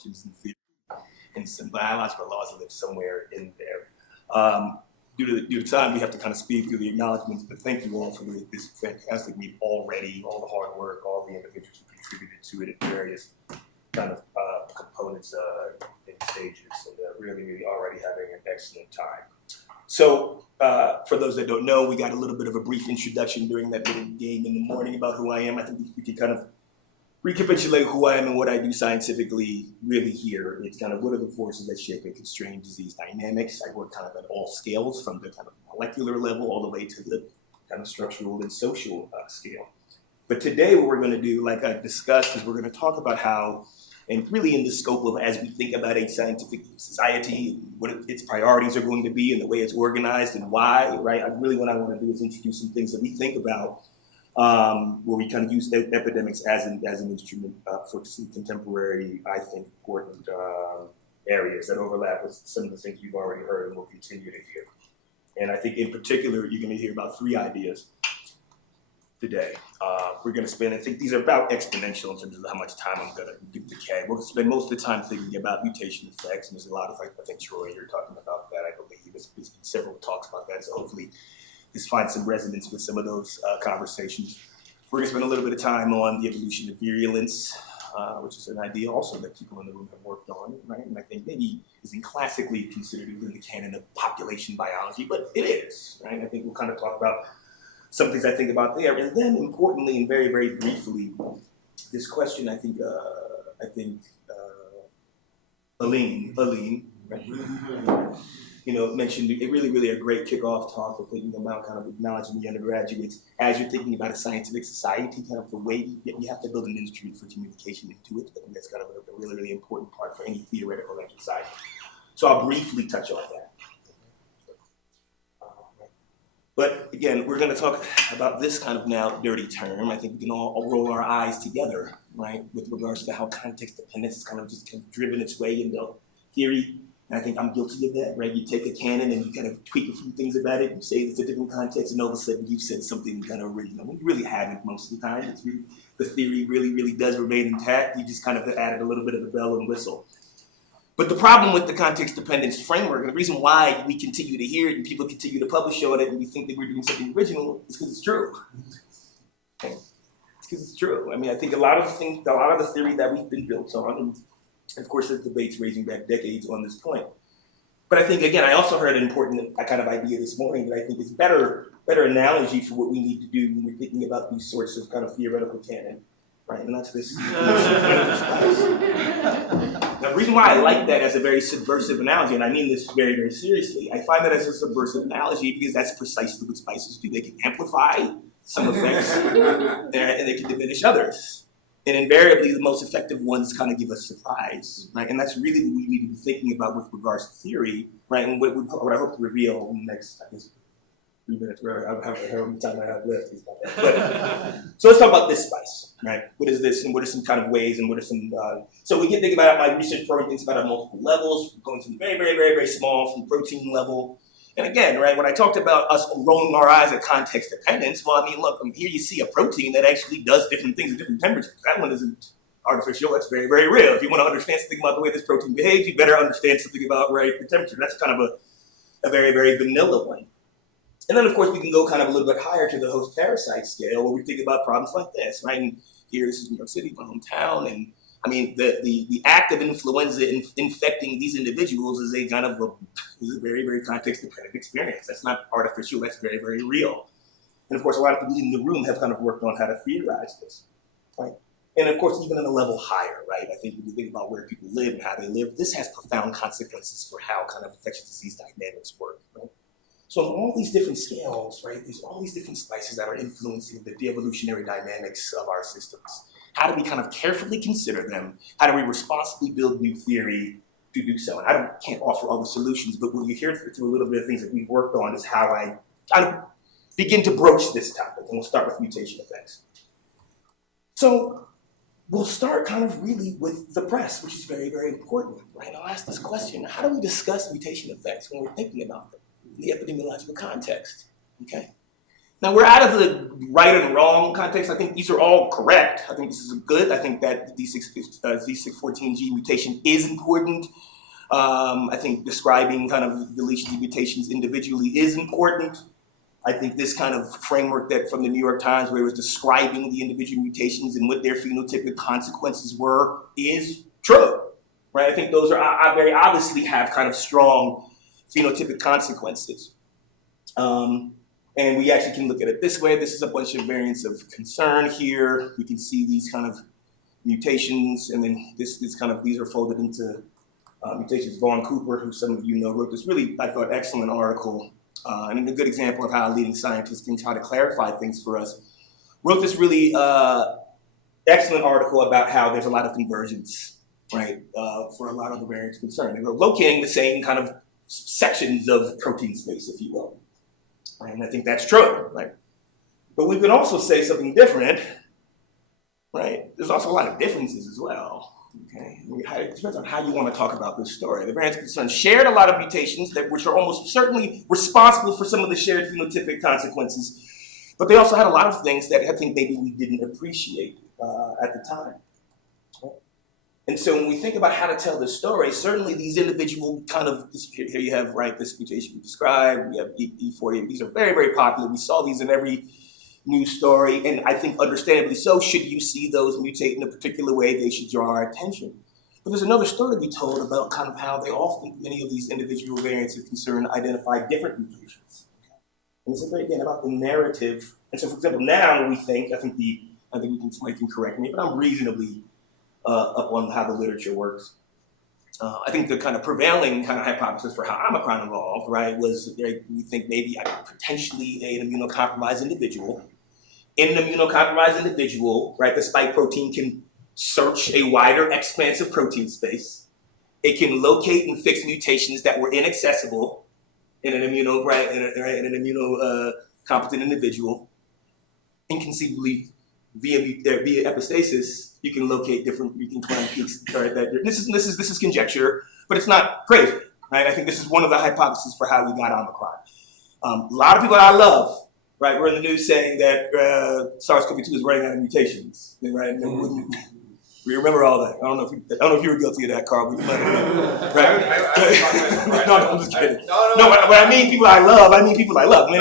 questions in theory and some biological laws that live somewhere in there. Due to time, we have to kind of speed through the acknowledgments, but thank you all for this fantastic meet already, all the hard work, all the individuals who contributed to it at various kind of components and stages, and really already having an excellent time. So for those that don't know, we got a little bit of a brief introduction during that little game in the morning about who I am. I think we can kind of recapitulate who I am and what I do scientifically really here. It's kind of what are the forces that shape and constrain disease dynamics. I work kind of at all scales, from the kind of molecular level all the way to the kind of structural and social scale. But today what we're going to do, like I discussed, is we're going to talk about how, and really in the scope of as we think about a scientific society, what its priorities are going to be and the way it's organized and why, right? What I want to do is introduce some things that we think about where we kind of use epidemics as an instrument for some contemporary, I think, important areas that overlap with some of the things you've already heard and will continue to hear. And I think in particular, you're going to hear about 3 ideas today. We're going to spend, I think these are about exponential in terms of how much time I'm going to decay. We'll spend most of the time thinking about mutation effects, and there's a lot of, I think, Troy, you're talking about that, I believe. There's been several talks about that, so hopefully this finds some resonance with some of those conversations. We're going to spend a little bit of time on the evolution of virulence, which is an idea also that people in the room have worked on, right? And I think maybe isn't classically considered within the canon of population biology, but it is, right? I think we'll kind of talk about some things I think about there. And then importantly and very briefly, this question Aline, right? Mentioned it really a great kickoff talk for thinking about kind of acknowledging the undergraduates as you're thinking about a scientific society, kind of the way you have to build an instrument for communication into it. I think that's kind of a really important part for any theoretical exercise. So I'll briefly touch on that. But again, we're going to talk about this kind of now dirty term. I think we can all roll our eyes together, right, with regards to how context dependence has kind of driven its way into theory. And I think I'm guilty of that, right? You take a canon and you kind of tweak a few things about it. You say it's a different context, and all of a sudden you've said something kind of original. We really haven't most of the time. It's really, the theory really does remain intact. You just kind of added a little bit of a bell and whistle. But the problem with the context dependence framework, and the reason why we continue to hear it and people continue to publish on it and we think that we're doing something original, is because it's true. Okay? It's because it's true. I mean, I think a lot of the theory that we've been built on, and of course, there's debates raging back decades on this point. But I think, again, I also heard an important kind of idea this morning that I think is better analogy for what we need to do when we're thinking about these sorts of kind of theoretical canon, right? And that's this. Now, the reason why I like that as a very subversive analogy, and I mean this very seriously, I find that as a subversive analogy because that's precisely what spices do. They can amplify some effects and they can diminish others. And invariably, the most effective ones kind of give us surprise, right? And that's really what we need to be thinking about with regards to theory, right? And what I hope to reveal in the next, 3 minutes, where I have how many time I have left. So let's talk about this spice, right? What is this, and what are some kind of ways, and what are some? So we can think about my research program thinks about it at multiple levels, going from very small, from protein level. And again, right, when I talked about us rolling our eyes at context dependence, well, I mean, look, here you see a protein that actually does different things at different temperatures. That one isn't artificial, that's very real. If you want to understand something about the way this protein behaves, you better understand something about, right, the temperature. That's kind of a very vanilla one. And then, of course, we can go kind of a little bit higher to the host parasite scale where we think about problems like this, right? And here, this is New York City, my hometown, and I mean, the act of influenza infecting these individuals is a kind of a very context-dependent experience. That's not artificial, that's very real. And of course, a lot of people in the room have kind of worked on how to theorize this, right? And of course, even on a level higher, right? I think when you think about where people live and how they live, this has profound consequences for how kind of infectious disease dynamics work, right? So on all these different scales, right, there's all these different spices that are influencing the evolutionary dynamics of our systems. How do we kind of carefully consider them? How do we responsibly build new theory to do so? And I can't offer all the solutions, but when you hear through a little bit of things that we've worked on is how I kind of begin to broach this topic. And we'll start with mutation effects. So we'll start kind of really with the press, which is very important, right? I'll ask this question: how do we discuss mutation effects when we're thinking about them in the epidemiological context? Okay. Now we're out of the right and wrong context. I think these are all correct. I think this is good. I think that the Z614G mutation is important. I think describing kind of deletions and mutations individually is important. I think this kind of framework that from the New York Times, where it was describing the individual mutations and what their phenotypic consequences were, is true, right? I think those are very obviously have kind of strong phenotypic consequences. And we actually can look at it this way. This is a bunch of variants of concern here. We can see these kind of mutations, and then these are folded into mutations. Vaughn Cooper, who some of you know, wrote this really, I thought, excellent article, and a good example of how leading scientists can try to clarify things for us. Wrote this really excellent article about how there's a lot of convergence, right, for a lot of the variants of concern. They were locating the same kind of sections of protein space, if you will. And I think that's true, right? But we can also say something different, right? There's also a lot of differences as well, okay? It depends on how you want to talk about this story. The variants of concern shared a lot of mutations which are almost certainly responsible for some of the shared phenotypic consequences, but they also had a lot of things that I think maybe we didn't appreciate at the time. And so when we think about how to tell this story, certainly these individual kind of, here you have, right, this mutation we described, we have E40, these are very, very popular. We saw these in every news story, and I think understandably so, should you see those mutate in a particular way, they should draw our attention. But there's another story to be told about kind of how they often, many of these individual variants of concern identify different mutations. And this is again about the narrative. And so for example, now we think, I think somebody can correct me, but I'm reasonably up on how the literature works. I think the kind of prevailing kind of hypothesis for how Omicron evolved, right, was we think maybe potentially an immunocompromised individual. In an immunocompromised individual, right, the spike protein can search a wider expansive protein space. It can locate and fix mutations that were inaccessible in an immunocompetent individual. Inconceivably, via epistasis, you can locate different, you can find peaks. Right, this is conjecture, but it's not crazy, right? I think this is one of the hypotheses for how we got Omicron. A lot of people I love, right, were in the news saying that SARS-CoV-2 is running out of mutations, right? And we remember all that. I don't know if you were guilty of that, Carl. But you might have, right? No, I'm just kidding. No, when I mean people I love, I mean people I love. We're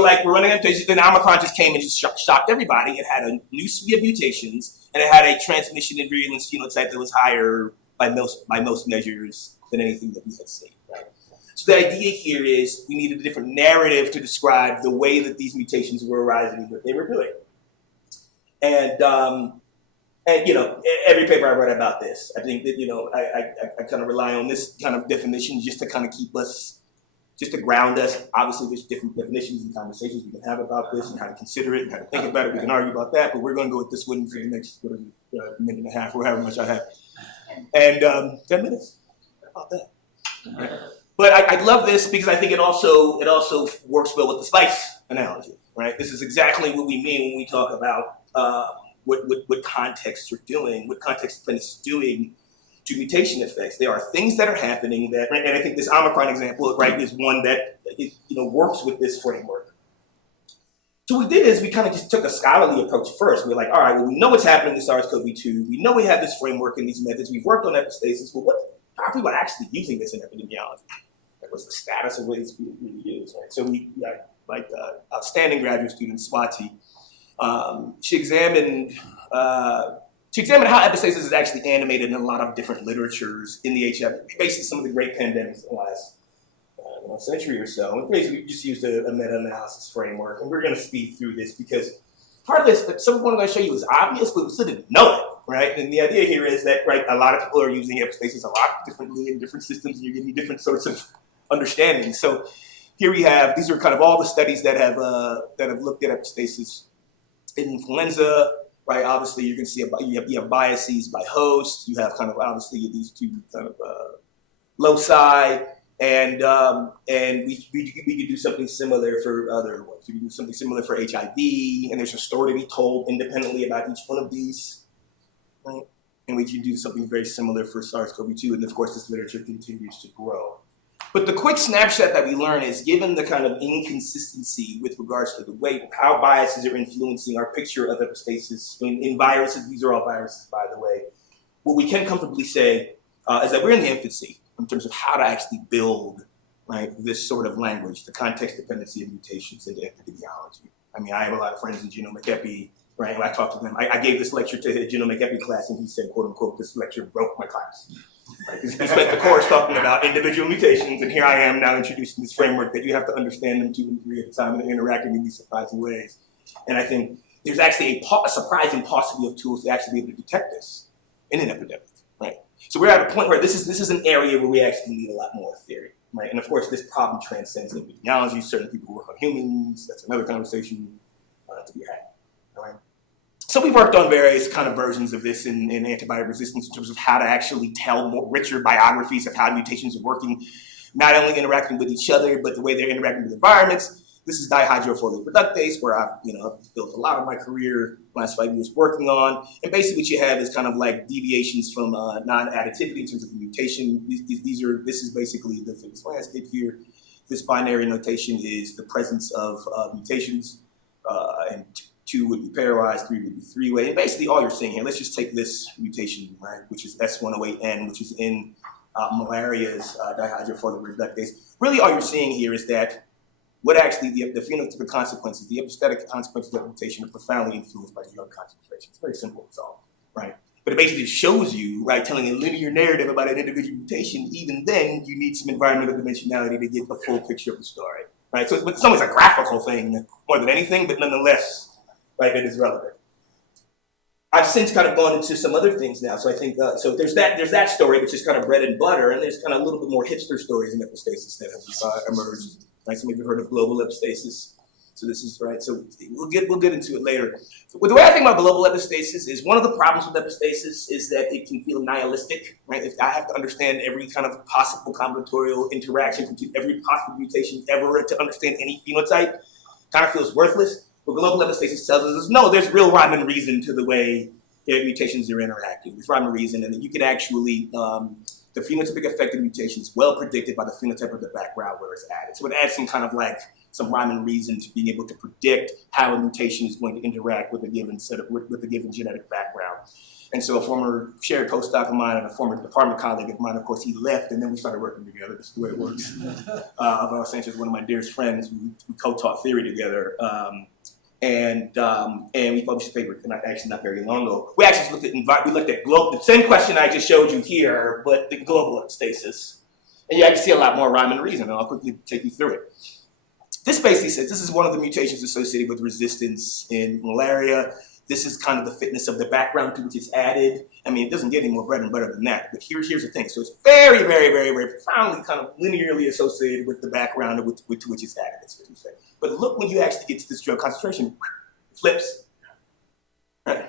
running out of mutations. Then Omicron just came and just shocked everybody. It had a new suite of mutations, and it had a transmission and virulence phenotype that was higher by most measures than anything that we had seen. Right? So the idea here is we needed a different narrative to describe the way that these mutations were arising and what they were doing. And every paper I read about this, I think that, I kind of rely on this kind of definition just to kind of keep us, just to ground us. Obviously, there's different definitions and conversations we can have about this and how to consider it and how to think about it. We can argue about that, but we're going to go with this one for the next minute and a half or however much I have. And 10 minutes about that. Right. But I love this because I think it also works well with the spice analogy, right? This is exactly what we mean when we talk about what context you're doing, what context is doing to mutation effects. There are things that are happening that, and I think this Omicron example, right, is one that works with this framework. So what we did is we kind of just took a scholarly approach first. We were like, all right, well, we know what's happening with SARS-CoV-2. We know we have this framework and these methods. We've worked on epistasis. Well, how are people actually using this in epidemiology? Like, what's the status of what it's being used? Right? So we outstanding graduate student, Swati. She examined how epistasis is actually animated in a lot of different literatures in the HIV, basically some of the great pandemics in the last century or so. And basically, we just used a meta-analysis framework, and we're going to speed through this because part of this, some of what I'm going to show you is obvious, but we still didn't know it, right? And the idea here is that, right, a lot of people are using epistasis a lot differently in different systems, and you're getting different sorts of understanding. So here we have, these are kind of all the studies that have looked at epistasis in influenza, right? Obviously, you can see you have biases by host. You have kind of obviously these two kind of loci, and we could do something similar for other ones. We could do something similar for HIV, and there's a story to be told independently about each one of these, right? And we can do something very similar for SARS-CoV-2, and of course, this literature continues to grow. But the quick snapshot that we learn is, given the kind of inconsistency with regards to the way how biases are influencing our picture of epistasis in viruses, these are all viruses, by the way, what we can comfortably say is that we're in the infancy in terms of how to actually build, right, this sort of language, the context dependency of mutations into epidemiology. I mean, I have a lot of friends in genomic epi, right, and I talked to them. I gave this lecture to a genomic epi class, and he said, quote unquote, this lecture broke my class. Right? We spent the course talking about individual mutations, and here I am now introducing this framework that you have to understand them 2 and 3 at a time, and they're interacting in these surprising ways. And I think there's actually a surprising paucity of tools to actually be able to detect this in an epidemic, right? So we're at a point where this is an area where we actually need a lot more theory, right? And of course, this problem transcends epidemiology. Certain people work on humans. That's another conversation to be had, all right? So we've worked on various kind of versions of this in antibiotic resistance in terms of how to actually tell more richer biographies of how mutations are working, not only interacting with each other, but the way they're interacting with environments. This is dihydrofolate reductase, where I've built a lot of my career, last 5 years working on. And basically what you have is kind of like deviations from non-additivity in terms of the mutation. This is basically the fitness landscape here. This binary notation is the presence of mutations, and 2 would be pairwise, 3 would be 3-way. And basically all you're seeing here, let's just take this mutation, right, which is S108N, which is in malaria's dihydrofolate reductase. Really all you're seeing here is that what actually the phenotypic consequences, the epistatic consequences of mutation are profoundly influenced by the drug concentration. It's very simple, it's all, right? But it basically shows you, right, telling a linear narrative about an individual mutation. Even then, you need some environmental dimensionality to get the full picture of the story, right? So it's almost a graphical thing more than anything, but nonetheless, right, it is relevant. I've since kind of gone into some other things now. So I think, so there's that story, which is kind of bread and butter, and there's kind of a little bit more hipster stories in epistasis that have emerged. Right, some of you have heard of global epistasis. So this is, right, so we'll get into it later. But the way I think about global epistasis is one of the problems with epistasis is that it can feel nihilistic, right? If I have to understand every kind of possible combinatorial interaction between every possible mutation ever to understand any phenotype, kind of feels worthless. But global epistasis tells us, no, there's real rhyme and reason to the way mutations are interacting. There's rhyme and reason, and that you can actually, the phenotypic effect of mutation is well predicted by the phenotype of the background where it's added. So it adds some kind of like some rhyme and reason to being able to predict how a mutation is going to interact with a given with a given genetic background. And so a former shared postdoc of mine and a former department colleague of mine, of course, he left, and then we started working together. This is the way it works. Alvaro Sanchez, one of my dearest friends, we co-taught theory together. And we published a paper, actually not very long ago. We actually looked at the same question I just showed you here, but the global epistasis. And you actually see a lot more rhyme and reason, and I'll quickly take you through it. This basically says this is one of the mutations associated with resistance in malaria. This is kind of the fitness of the background to which it's added. I mean, it doesn't get any more bread and butter than that, but here's the thing. So it's very, very, very, very profoundly kind of linearly associated with the background to which it's added, that's what you say. But look when you actually get to this drug concentration, it flips, right?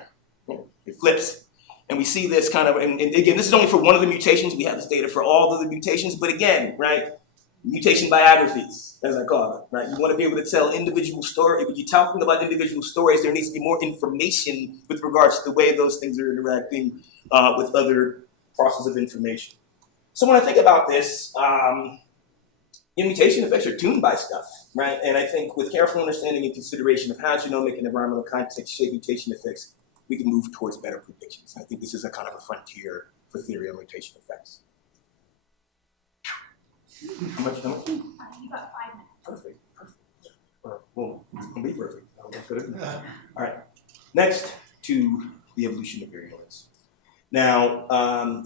It flips. And we see this kind of, and again, this is only for one of the mutations. We have this data for all of the mutations, but again, right? Mutation biographies, as I call it, right? You want to be able to tell individual stories. When you're talking about individual stories, there needs to be more information with regards to the way those things are interacting with other processes of information. So when I think about this, mutation effects are tuned by stuff, right? And I think with careful understanding and consideration of how genomic and environmental context shape mutation effects, we can move towards better predictions. I think this is a kind of a frontier for theory of mutation effects. How much? You got 5 minutes. Perfect. Well, it's going to be perfect. All right. Next to the evolution of virulence. Now,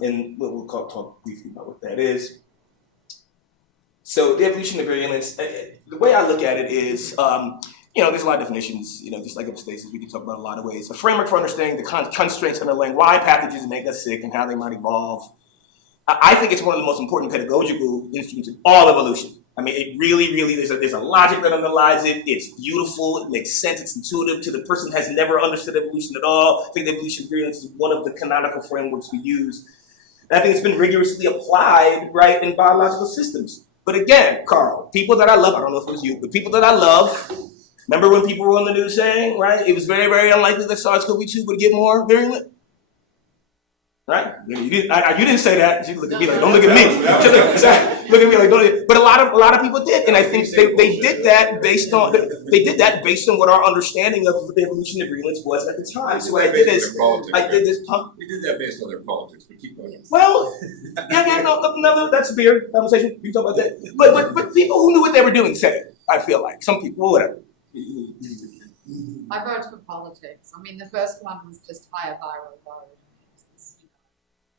and we'll talk briefly about what that is. So the evolution of virulence, the way I look at it is, there's a lot of definitions, just like epistasis, we can talk about a lot of ways. A framework for understanding the constraints underlying why pathogens make us sick and how they might evolve. I think it's one of the most important pedagogical instruments in all evolution. I mean, it really, there's a logic that underlies it. It's beautiful. It makes sense. It's intuitive to the person who has never understood evolution at all. I think the evolution of virulence is one of the canonical frameworks we use. And I think it's been rigorously applied, right, in biological systems. But again, Carl, people that I love, I don't know if it was you, but people that I love, remember when people were on the news saying, right, it was very, very unlikely that SARS-CoV-2 would get more virulent? right? You didn't say that. She looked at me like, don't look at me. Look at me like, don't. But a lot of people did, and I think they did that based on what our understanding of the evolution of virulence was at the time. So what I did is I did this. They did that based on their politics, but keep going. Well, no, that's a beer conversation. You talk about that, but people who knew what they were doing said it. I feel like some people, whatever. I voted for politics. I mean, the first one was just higher viral load.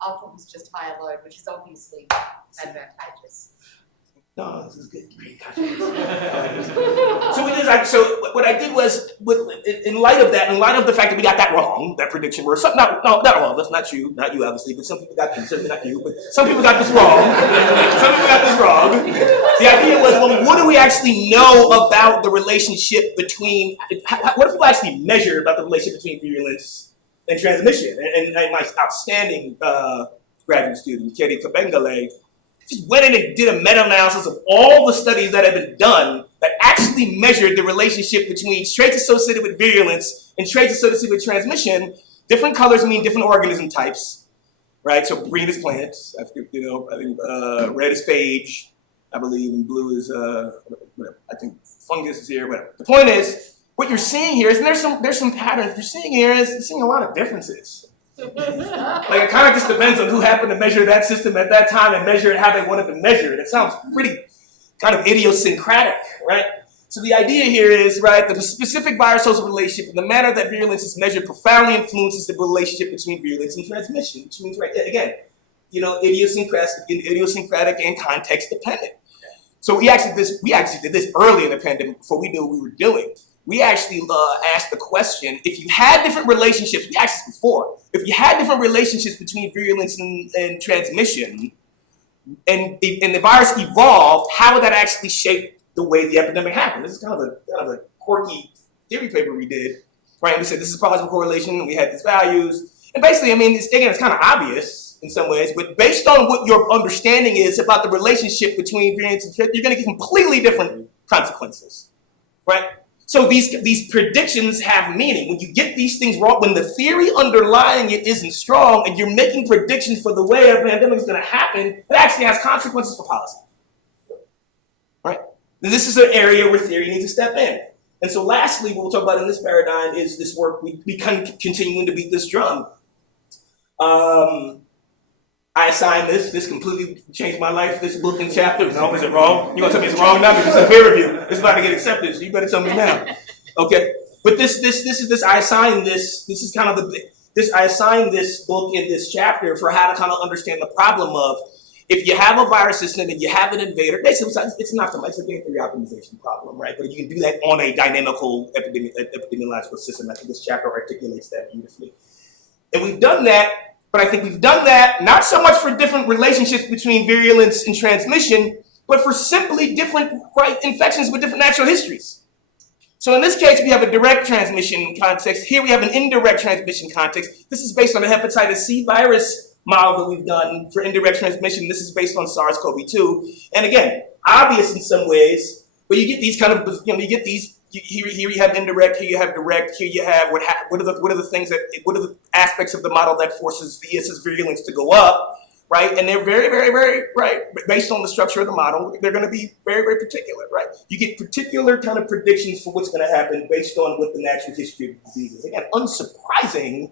Alpha was just higher load, which is obviously advantageous. No, this is good. So what I did was, in light of that, in light of the fact that we got that wrong, that prediction, where some, not all of us, not you obviously, but some people got this, certainly not you, but some people got this wrong. Some people got this wrong. The idea was, well, what do we actually know about the relationship between, what do people actually measure about the relationship between virulence and transmission? And my outstanding graduate student, Keri Kabengale, just went in and did a meta-analysis of all the studies that have been done that actually measured the relationship between traits associated with virulence and traits associated with transmission. Different colors mean different organism types, right? So green is plants, I think red is phage, I believe, and blue is, I think fungus is here, whatever. The point is, what you're seeing here is, and there's some patterns you're seeing here, is you're seeing a lot of differences. Like it kind of just depends on who happened to measure that system at that time and measure it how they wanted to measure it. It sounds pretty kind of idiosyncratic, right? So the idea here is, right, that the specific virus-social relationship and the manner that virulence is measured profoundly influences the relationship between virulence and transmission, which means, right, again, idiosyncratic and context dependent. So we actually did this early in the pandemic before we knew what we were doing. We actually asked the question, if you had different relationships, we asked this before, if you had different relationships between virulence and transmission, and the virus evolved, how would that actually shape the way the epidemic happened? This is kind of a quirky theory paper we did, right? And we said this is plausible correlation, and we had these values. And basically, I mean, it's kind of obvious in some ways, but based on what your understanding is about the relationship between virulence and transmission, you're going to get completely different consequences, right? So these predictions have meaning. When you get these things wrong, when the theory underlying it isn't strong and you're making predictions for the way a pandemic is going to happen, it actually has consequences for policy. Right? And this is an area where theory needs to step in. And so lastly, what we'll talk about in this paradigm is this work, we continuing to beat this drum. I assigned this completely changed my life, this book and chapter. No, is it wrong? You're gonna tell me it's wrong now because it's a peer review. It's about to get accepted, so you better tell me now. Okay. But I assigned this book in this chapter for how to kind of understand the problem of if you have a virus system and you have an invader, basically it's a game theory optimization problem, right? But you can do that on a dynamical epidemiological system. I think this chapter articulates that beautifully. And we've done that. But I think we've done that not so much for different relationships between virulence and transmission, but for simply different infections with different natural histories. So in this case, we have a direct transmission context. Here we have an indirect transmission context. This is based on the hepatitis C virus model that we've done for indirect transmission. This is based on SARS-CoV-2. And again, obvious in some ways, but you get these kind of, you get these. Here you have indirect, here you have direct, here you have what are the aspects of the model that forces VS's virulence to go up, right? And they're very, very, very, right, based on the structure of the model, they're going to be very, very particular, right? You get particular kind of predictions for what's going to happen based on what the natural history of diseases. Again, unsurprising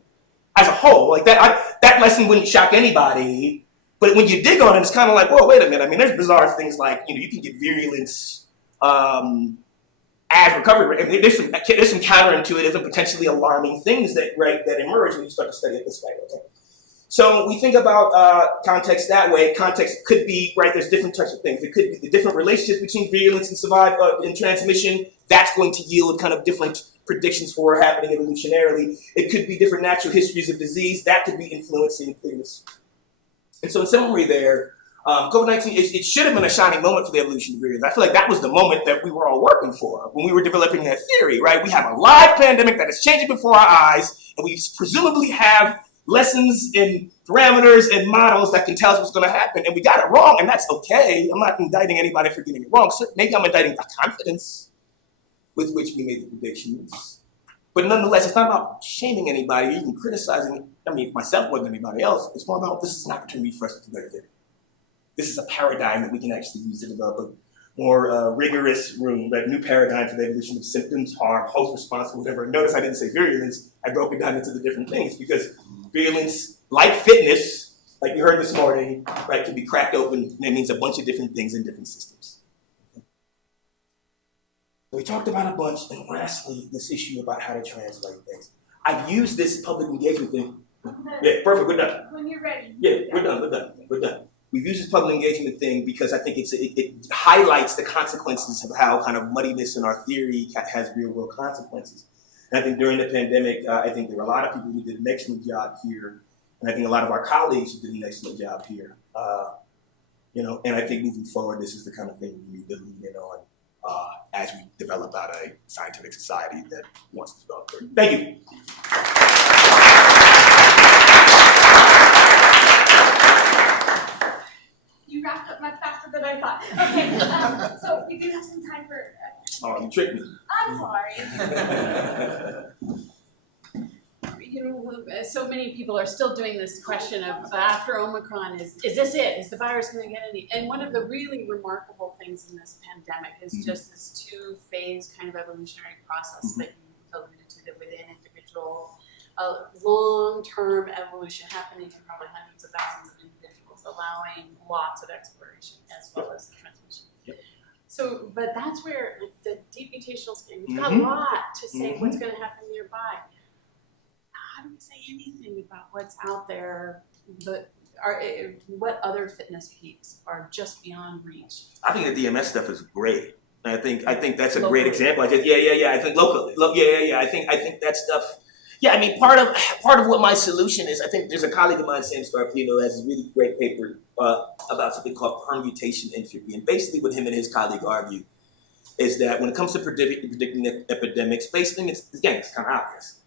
as a whole, like that lesson wouldn't shock anybody, but when you dig on it, it's kind of like, whoa, wait a minute. I mean, there's bizarre things like, you can get virulence, as recovery rate. I mean, there's some counterintuitive and potentially alarming things that emerge when you start to study it this way. Okay? So we think about context that way. Context could be, right, there's different types of things. It could be the different relationships between virulence and transmission. That's going to yield kind of different predictions for what happening evolutionarily. It could be different natural histories of disease. That could be influencing things. And so in summary there, COVID-19, it should have been a shining moment for the evolution of virulence. I feel like that was the moment that we were all working for when we were developing that theory, right? We have a live pandemic that is changing before our eyes, and we presumably have lessons and parameters and models that can tell us what's going to happen, and we got it wrong, and that's okay. I'm not indicting anybody for getting it wrong. So maybe I'm indicting the confidence with which we made the predictions. But nonetheless, it's not about shaming anybody or even criticizing I mean, myself more than anybody else, it's more about this is an opportunity for us to do better than. This is a paradigm that we can actually use to develop a more rigorous room, a new paradigm for the evolution of symptoms, harm, host response, whatever. Notice I didn't say virulence. I broke it down into the different things because virulence, like fitness, like you heard this morning, right, can be cracked open. And it means a bunch of different things in different systems. We talked about a bunch, and lastly, this issue about how to translate things. I've used this public engagement thing. Yeah, perfect, we're done. When you're ready. Yeah, we're done. We've used this public engagement thing because I think it highlights the consequences of how kind of muddiness in our theory has real world consequences. And I think during the pandemic, I think there were a lot of people who did an excellent job here. And I think a lot of our colleagues did an excellent job here. And I think moving forward, this is the kind of thing we need to lean in on as we develop out a scientific society that wants to develop. Thank you. You wrapped up much faster than I thought. Okay, so we do have some time for. Oh, you tricked me. I'm sorry. So many people are still doing this question of after Omicron, is this it? Is the virus going to get any? And one of the really remarkable things in this pandemic is just this two-phase kind of evolutionary process that you alluded to, that within individual, long-term evolution happening in probably hundreds of thousands of individuals, allowing lots of exploration as well as the transmission. Yep. So, but that's where the deep mutational scan, we've got a lot to say what's going to happen nearby. How do we say anything about what's out there, but what other fitness peaks are just beyond reach? I think the DMS stuff is great. I think that's a great example. I think locally. I think that stuff. Yeah, I mean, part of what my solution is, I think there's a colleague of mine, Sam Starplino, has a really great paper about something called permutation entropy. And basically what him and his colleague argue is that when it comes to predicting epidemics, basically, it's kind of obvious.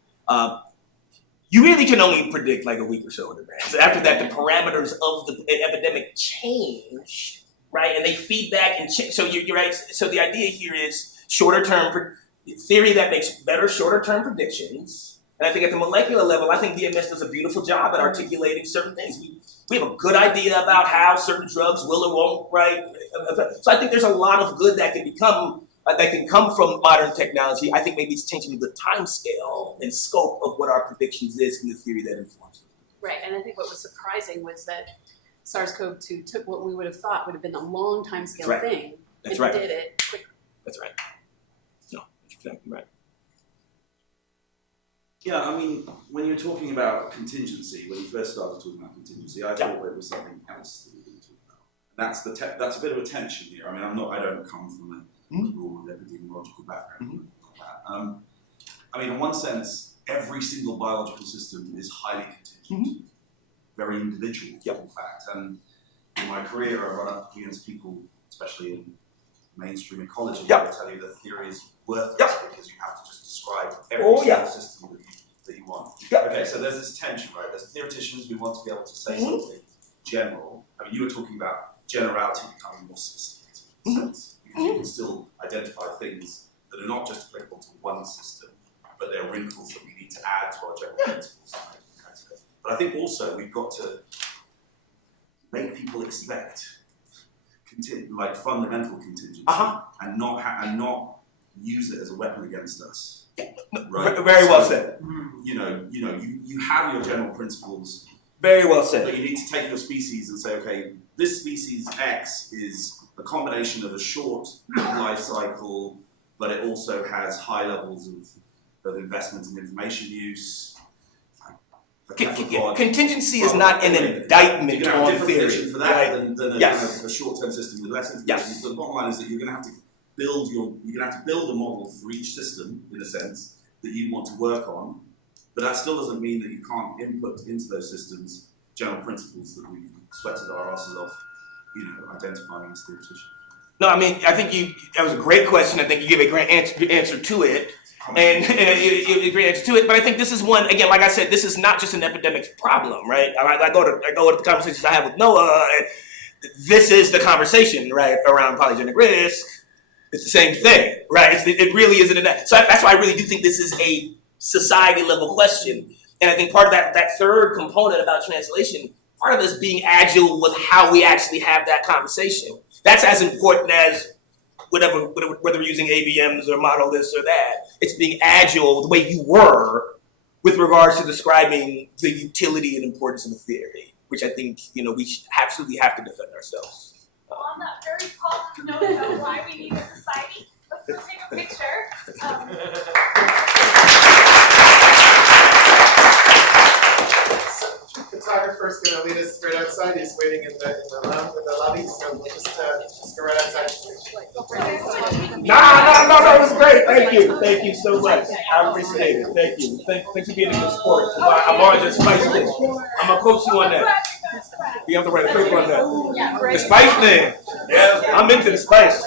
You really can only predict like a week or so in advance. After that, the parameters of the epidemic change, right? And they feed back and change. So you're right. So the idea here is shorter term theory that makes better shorter term predictions. And I think at the molecular level, I think DMS does a beautiful job at articulating certain things. We have a good idea about how certain drugs will or won't, right? So I think there's a lot of good that can come from modern technology. I think maybe it's changing the time scale and scope of what our predictions is in the theory that informs it. Right, and I think what was surprising was that SARS-CoV-2 took what we would have thought would have been a long time scale thing and did it quickly. That's right. No, that's exactly right. Yeah, I mean, when you're talking about contingency, when you first started talking about contingency, I thought it was something else that we were talking about. That's a bit of a tension here. I mean, I don't come from a broad epidemiological background. I mean, in one sense, every single biological system is highly contingent, very individual, in fact. And in my career, I run up against people, especially in mainstream ecology, who will tell you that theory is worthless because you have to just describe every single system that you want. Okay, so there's this tension, right? There's theoreticians who want to be able to say something general. I mean, you were talking about generality becoming more specific in a sense, because you can still identify things that are not just applicable to one system, but they're wrinkles that we need to add to our general principles. But I think also we've got to make people expect like fundamental contingency and not use it as a weapon against us. Right? Very well said. You have your general principles. Very well said. But you need to take your species and say, okay, this species X is a combination of a short life cycle, but it also has high levels of investment in information use. Contingency is not an indictment on theory. For that than a short-term system with less information. So the bottom line is that you're going to have to build a model for each system, in a sense, that you want to work on. But that still doesn't mean that you can't input into those systems general principles that we've sweated our asses off, identifying as theoreticians. No, I mean, I think that was a great question. I think you give a great answer to it. And you great answer to it, but I think this is one, again, like I said, this is not just an epidemic problem, right? I go to the conversations I have with Noah, and this is the conversation, right, around polygenic risk. It's the same thing, right? It really isn't. So that's why I really do think this is a society level question. And I think part of that third component about translation, part of it is being agile with how we actually have that conversation. That's as important as whether we're using ABMs or model this or that. It's being agile the way you were with regards to describing the utility and importance of the theory, which I think we absolutely have to defend ourselves. Well, on that very positive note about why we need a society, let's go take a picture. Photographer's going to lead us right outside. He's waiting in the lobby, so we'll just go right outside. No, it was great. Thank you so much. I appreciate it. Thank you. Thanks for being a good sport. I'm always just spice this. I'm gonna coach you on that. You have to write a paper on that. The spice thing. Yeah, I'm into the spice.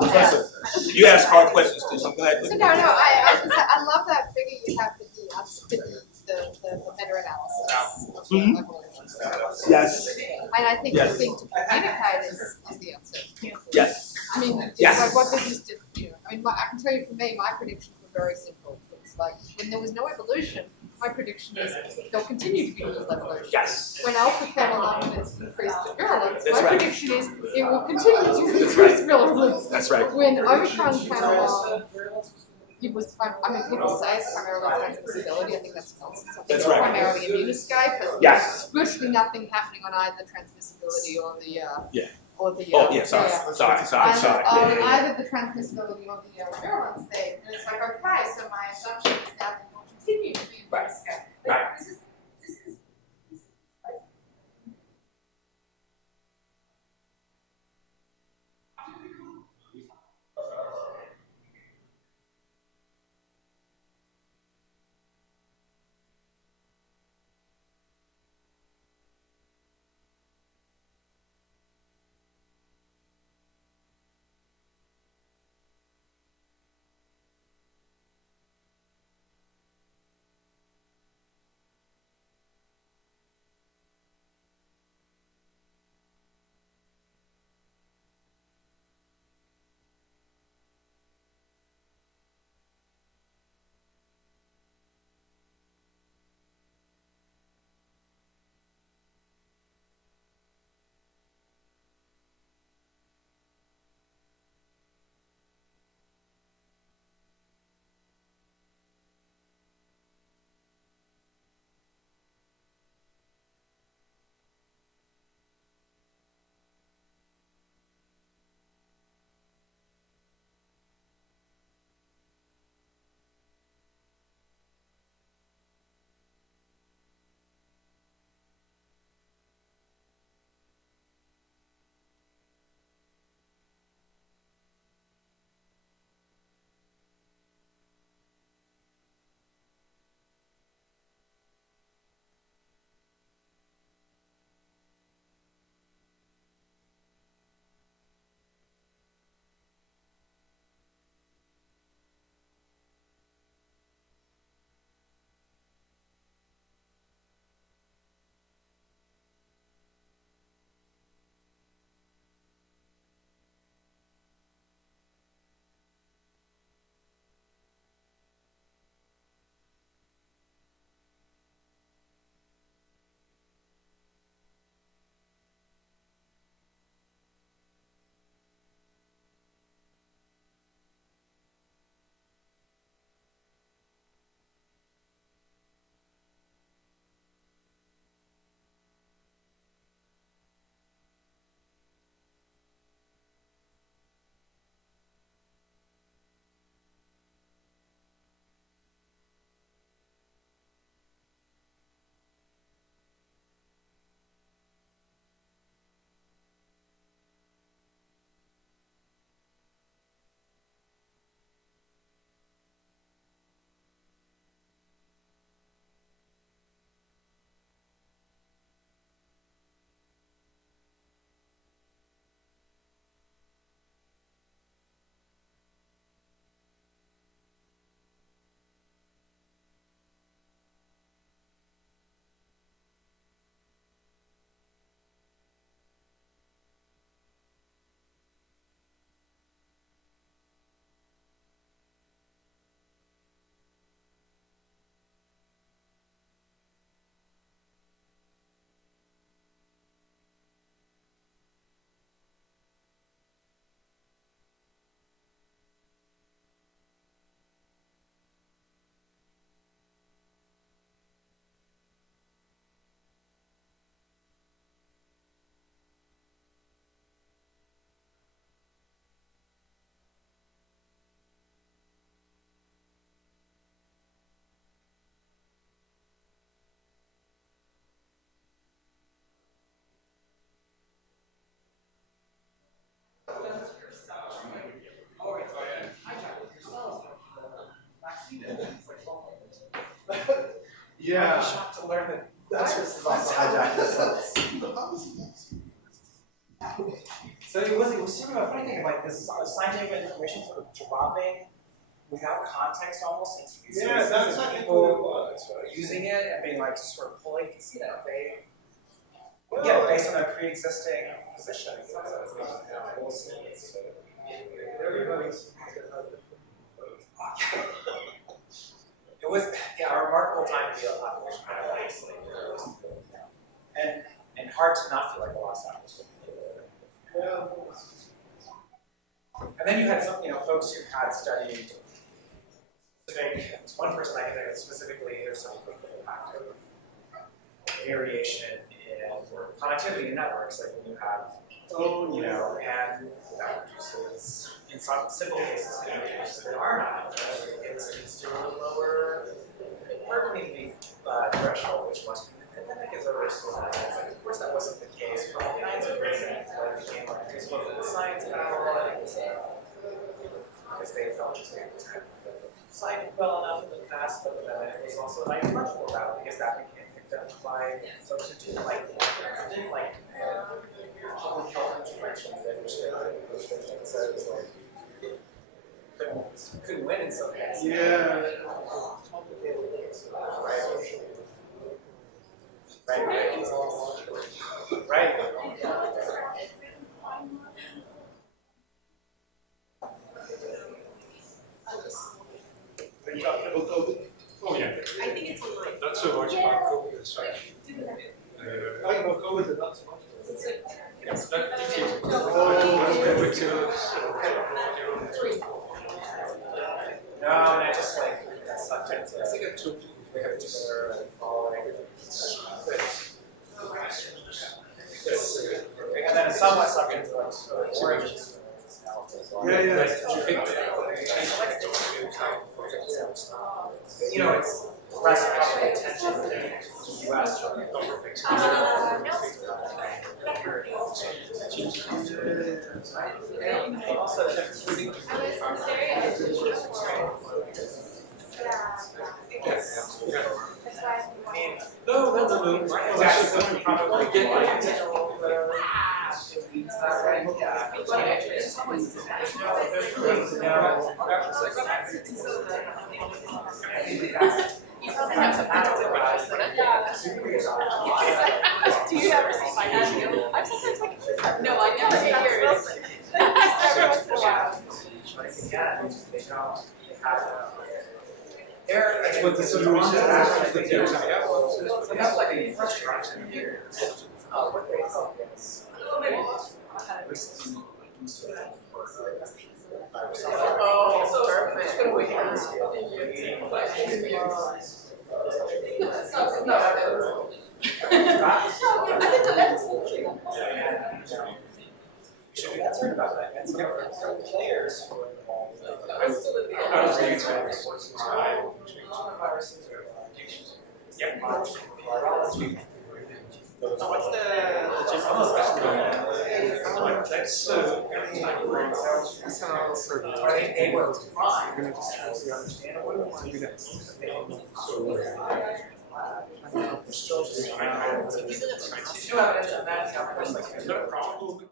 Listen, you ask hard questions too, so I'm glad. So I love that figure you have for the meta-analysis. Mm-hmm. Yes. And I think the thing to communicate is the uncertainty. Yes. I mean, Yes. like what business did I mean, I can tell you for me, my predictions were very simple. It's like when there was no evolution, my prediction is there'll continue to be little evolution. Yes. When alpha came along and it's increased virulence, That's my right. prediction is it will continue to That's increase right. virulence. That's right. When Omicron came along, it was, I mean, people say it's primarily transmissibility. I think that's nonsense. I think That's it's right. primarily immune escape. Yes. Virtually nothing happening on either transmissibility or the Yeah. or the Oh yeah. Sorry. on Yeah. either the transmissibility or the virulence thing. And it's like, okay, so my assumption is that it will continue to be immune escape. But Right. this is Yeah. shocked to learn that That's also hijacked this. So it was sort of a funny thing, like this scientific information sort of dropping without context almost into Yeah, that's what people it was, right? using it and being like sort of pulling, because you know, they Well, based on a pre-existing position. everybody's. It was a remarkable time to be a population obviously. And hard to not feel like a lost opportunity. Yeah. And then you had some, folks who had studied specific, this one person I think specifically there's some impact of variation in connectivity in networks, like when you have, and that produces, in some simple cases, that are not, it leads to a lower permeability threshold, which must be the pandemic is over so long. Of course, that wasn't the case for all kinds of reasons. It became like this both in the science analytics, because they felt just they had cited well enough in the past, but then it was also an ideological battle because that became picked up by folks who didn't like public health interventions that restricted. So it was like couldn't win in some cases. Yeah. Right. Are you talking about COVID? Oh, yeah. I think it's online. Not so much about COVID as such. Talking about COVID, but not so much. No, and I just like that subject. I think it's two we have each other and following. And then a somewhat subject to like origins. Yeah. It's less actually attention to the US No, actually probably Do you ever see my hand? I'm sometimes like, no, I never see yours. Every once in a while. That's what the solution actually do. So that's like a frustration here. What they thought was should be concerned about that. And so there are players who are involved. Yep. So what's the general question? That's how for They were fine. you're gonna just understand what it was. There's still just no evidence of that. Is that a problem?